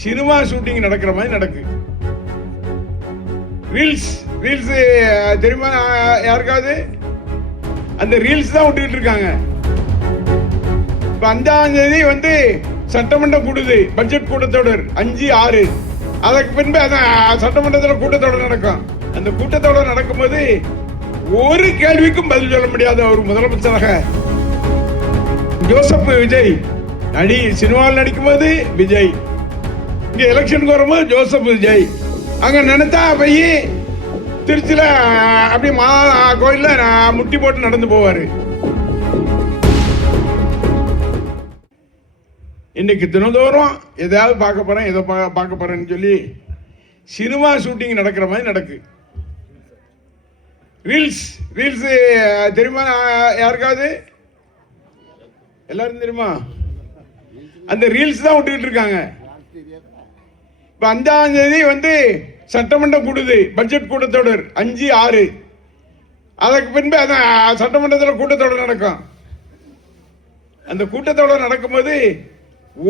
Cinema shooting நடக்கிற மாதிரி நடக்கு. ரீல்ஸ் ரீல்ஸ் தெரியுமா யாருக்காவது? அந்த ரீல்ஸ் தான் விட்டுக்கிட்டு இருக்காங்க. இப்ப 5ஆம் தேதி சட்டமன்றம் கூடுது, பட்ஜெட் கூட்டத்தொடர் 5, 6. அதற்கு பின்பு சட்டமன்றத்தில் கூட்டத்தொடர் நடக்கும். அந்த கூட்டத்தொடர் நடக்கும்போது ஒரு கேள்விக்கும் பதில் சொல்ல முடியாத ஒரு முதலமைச்சராக ஜோசப் விஜய் சினிமாவில் நடிக்கும் போது விஜய், இங்க எலெக்ஷனுக்கு வரும்போது ஜோசப் விஜய், அங்க நினைத்தா போய் திருச்சியில அப்படி கோயில்ல முட்டி போட்டு நடந்து போவாரு. இன்னைக்கு தினந்தோறும் எதாவது பார்க்க போறேன், எதை பார்க்க போறேன்னு சொல்லி சினிமா ஷூட்டிங் நடக்கிற மாதிரி நடக்கு. ரீல்ஸ் ரீல்ஸ் தெரியுமா யாருக்காவது? எல்லாரும் தெரியுமா? அந்த ரீல்ஸ் தான் விட்டுக்கிட்டு இருக்காங்க. இப்ப 5ஆம் தேதி சட்டமன்றம் கூடுது, பட்ஜெட் கூட்டத்தொடர் 5, 6. அதற்கு பின்பு சட்டமன்றத்தில் கூட்டத்தொடர் நடக்கும். அந்த கூட்டத்தொடர் நடக்கும்போது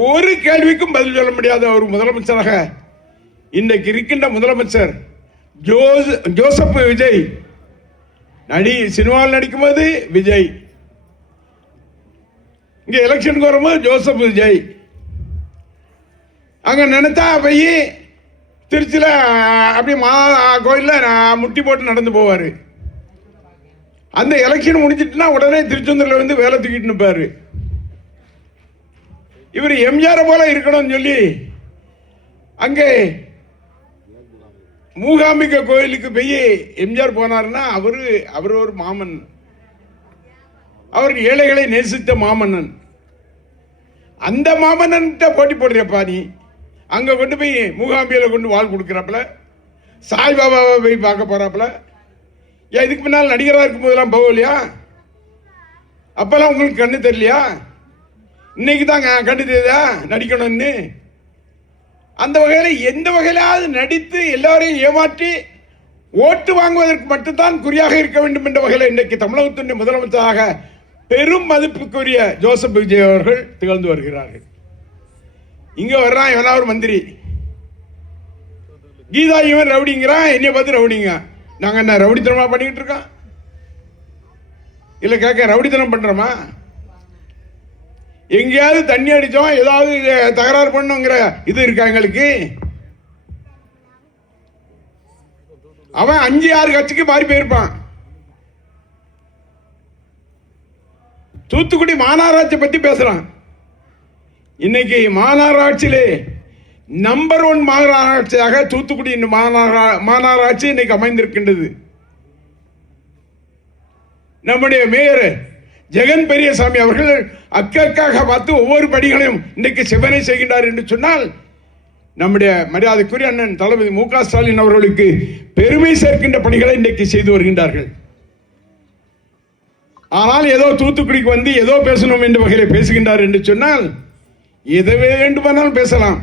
ஒரு கேள்விக்கும் பதில் சொல்ல முடியாத ஒரு முதலமைச்சராக இன்றைக்கு இருக்கின்ற முதலமைச்சர் ஜோசப் விஜய் சினிமாவில் நடிக்கும் போது விஜய், இங்க எலெக்ஷனுக்கு வரும்போது ஜோசப் விஜய், அங்க நினைத்தா போய் திருச்சியில அப்படி கோயில்ல முட்டி போட்டு நடந்து போவாரு. அந்த எலெக்ஷன் முடிஞ்சிட்டுனா உடனே திருச்செந்தூர்ல வேலை தூக்கிட்டு நிற்பாரு. இவர் எம்ஜிஆர் போல இருக்கணும்னு சொல்லி அங்கே மூகாம்பிகை கோயிலுக்கு போய் எம்ஜிஆர் போனார்னா அவர் ஒரு மாமன், அவர் ஏழைகளை நேசித்த மாமன்னன். அந்த மாமன்னன் போட்டி போடுறப்பா நீ அங்க கொண்டு போய் மூகாம்பியில கொண்டு வாழ் கொடுக்கிறாப்புல, சாய்பாபாவை போய் பார்க்க போறாப்புல. ஏன் இதுக்கு முன்னால் நடிகராக இருக்கும் போதெல்லாம் போகலையா? அப்பெல்லாம் உங்களுக்கு கண்ணு தெரியலையா? இன்னைக்கு தான் கண்ணு தெரியுதா நடிக்கணும்னு? அந்த வகையில் எந்த வகையிலாவது நடித்து எல்லாரையும் ஏமாற்றி ஓட்டு வாங்குவதற்கு மட்டும்தான் குறியாக இருக்க வேண்டும் என்ற வகையில் இன்றைக்கு தமிழகத்தின் முதலமைச்சராக பெரும் மதிப்புக்குரிய ஜோசப் விஜய் அவர்கள் திகழ்ந்து வருகிறார்கள். இங்க வர்றான் இவனா ஒரு மந்திரி, கீதா இவன் ரவுடிங்கிறான், என்னைய பார்த்து ரவுடிங்க. நாங்க என்ன ரவுடித்தனமா பண்ணிக்கிட்டு இருக்கோம்? இல்ல கேட்க ரவுடித்தனம் பண்றோமா? எங்கேயாவது தண்ணி அடிச்சோம், ஏதாவது தகராறு பண்ணுங்கிற இது இருக்கா எங்களுக்கு? அவன் 5, 6 கட்சிக்கு மாறி போயிருப்பான். தூத்துக்குடி மாநகராட்சி பத்தி பேசுறான். இன்னைக்கு மாநகராட்சியிலே நம்பர் 1 மாநகராட்சியாக தூத்துக்குடி மாநகராட்சி இன்னைக்கு அமைந்திருக்கின்றது. நம்முடைய மேயர் ஜெகன் பெரியசாமி அவர்கள் அக்காக பார்த்து ஒவ்வொரு படிகளையும் இன்றைக்கு செவ்வனை செய்கின்றார் என்று சொன்னால் நம்முடைய மரியாதைக்குரிய அண்ணன் தளபதி மு.க. ஸ்டாலின் அவர்களுக்கு பெருமை சேர்க்கின்ற பணிகளை இன்றைக்கு செய்து வருகின்றார்கள். ஆனால் ஏதோ தூத்துக்குடிக்கு ஏதோ பேசணும் என்ற வகையில் பேசுகின்றார் என்று சொன்னால் எதை வேண்டுமானாலும் பேசலாம்.